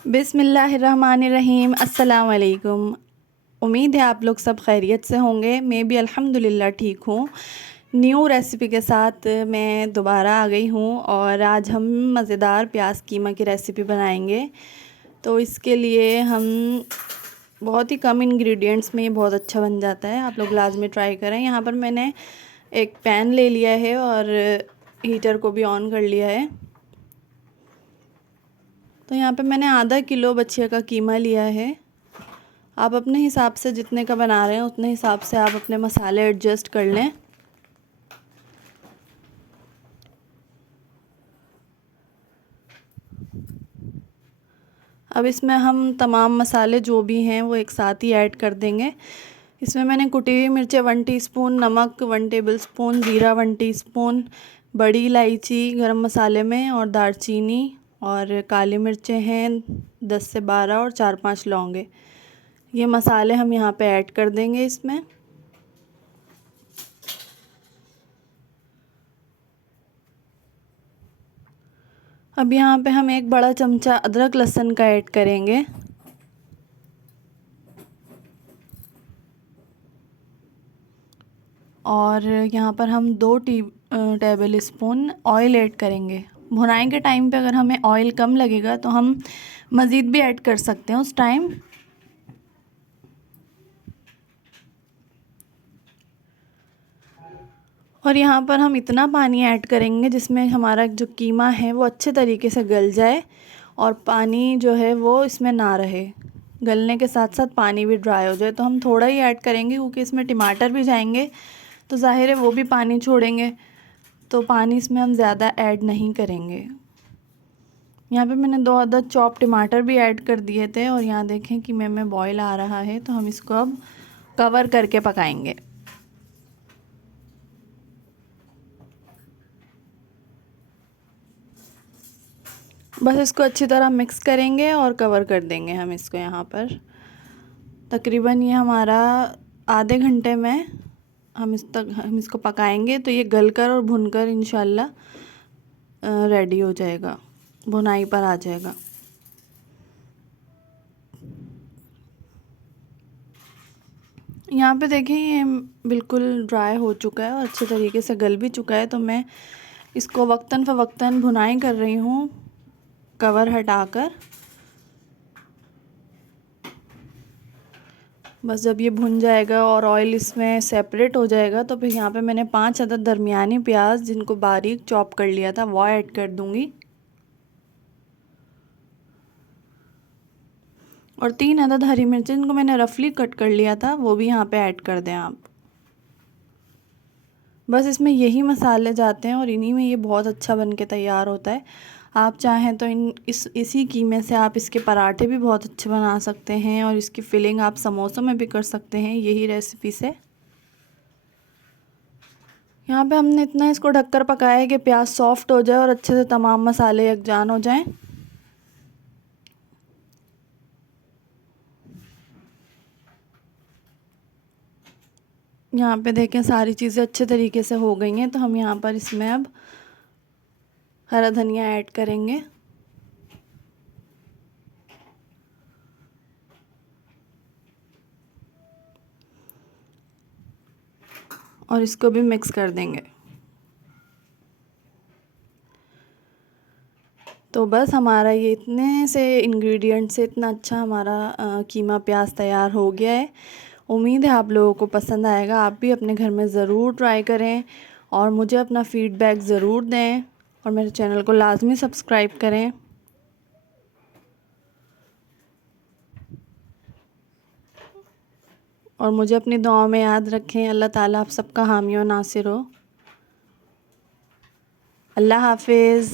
बिस्मिल्लाहिर्रहमानिर्रहीम। अस्सलाम वालेकुम। उम्मीद है आप लोग सब खैरियत से होंगे। मैं भी अल्हम्दुलिल्लाह ठीक हूँ। न्यू रेसिपी के साथ मैं दोबारा आ गई हूँ और आज हम मज़ेदार प्याज कीमा की रेसिपी बनाएंगे। तो इसके लिए हम बहुत ही कम इंग्रेडिएंट्स में ये बहुत अच्छा बन जाता है। आप लोग लाजमी ट्राई करें। यहाँ पर मैंने एक पैन ले लिया है और हीटर को भी ऑन कर लिया है। तो यहाँ पे मैंने आधा किलो बछिया का कीमा लिया है। आप अपने हिसाब से जितने का बना रहे हैं उतने हिसाब से आप अपने मसाले एडजस्ट कर लें। अब इसमें हम तमाम मसाले जो भी हैं वो एक साथ ही ऐड कर देंगे। इसमें मैंने कुटी हुई मिर्चें 1 टीस्पून, नमक 1 टेबलस्पून, जीरा 1 टीस्पून, बड़ी इलायची गरम मसाले में और दालचीनी और काली मिर्चें हैं 10 से 12 और 4-5 लौंगे। ये मसाले हम यहाँ पे ऐड कर देंगे इसमें। अब यहाँ पे हम 1 बड़ा चमचा अदरक लहसुन का ऐड करेंगे और यहाँ पर हम 2 टेबल स्पून ऑयल ऐड करेंगे। भुनाई के टाइम पे अगर हमें ऑयल कम लगेगा तो हम मज़ीद भी ऐड कर सकते हैं उस टाइम। और यहाँ पर हम इतना पानी ऐड करेंगे जिसमें हमारा जो कीमा है वो अच्छे तरीके से गल जाए और पानी जो है वो इसमें ना रहे। गलने के साथ साथ पानी भी ड्राई हो जाए। तो हम थोड़ा ही ऐड करेंगे क्योंकि इसमें टमाटर भी जाएंगे तो ज़ाहिर है वो भी पानी छोड़ेंगे। तो पानी इसमें हम ज़्यादा ऐड नहीं करेंगे। यहाँ पे मैंने 2 अदद चॉप टमाटर भी ऐड कर दिए थे और यहाँ देखें कि में बॉयल आ रहा है। तो हम इसको अब कवर करके पकाएंगे। बस इसको अच्छी तरह मिक्स करेंगे और कवर कर देंगे हम इसको। यहाँ पर तकरीबन ये हमारा आधे घंटे में हम इसको पकाएंगे तो ये गलकर और भुनकर इंशाल्लाह रेडी हो जाएगा, भुनाई पर आ जाएगा। यहाँ पे देखें ये बिल्कुल ड्राई हो चुका है और अच्छे तरीके से गल भी चुका है। तो मैं इसको वक्तन फ़वक्तन भुनाई कर रही हूँ कवर हटाकर। बस जब ये भुन जाएगा और ऑयल इसमें सेपरेट हो जाएगा तो फिर यहाँ पे मैंने 5 अदद दरमियानी प्याज जिनको बारीक चॉप कर लिया था वो ऐड कर दूँगी और 3 अदद हरी मिर्च जिनको मैंने रफली कट कर लिया था वो भी यहाँ पे ऐड कर दें आप। बस इसमें यही मसाले जाते हैं और इन्हीं में ये बहुत अच्छा बन के तैयार होता है। आप चाहें तो इसी कीमे से आप इसके पराठे भी बहुत अच्छे बना सकते हैं और इसकी फिलिंग आप समोसों में भी कर सकते हैं यही रेसिपी से। यहाँ पे हमने इतना इसको ढककर पकाया है कि प्याज सॉफ्ट हो जाए और अच्छे से तमाम मसाले यकजान हो जाएं। यहाँ पे देखें सारी चीज़ें अच्छे तरीके से हो गई हैं। तो हम यहाँ पर इसमें अब हरा धनिया ऐड करेंगे और इसको भी मिक्स कर देंगे। तो बस हमारा ये इतने से इंग्रेडिएंट से इतना अच्छा हमारा कीमा प्याज तैयार हो गया है। उम्मीद है आप लोगों को पसंद आएगा। आप भी अपने घर में ज़रूर ट्राई करें और मुझे अपना फ़ीडबैक ज़रूर दें और मेरे चैनल को लाजमी सब्सक्राइब करें। और मुझे अपनी दुआओं में याद रखें। अल्लाह ताला आप सबका हामी और नासिर हो। अल्लाह हाफिज़।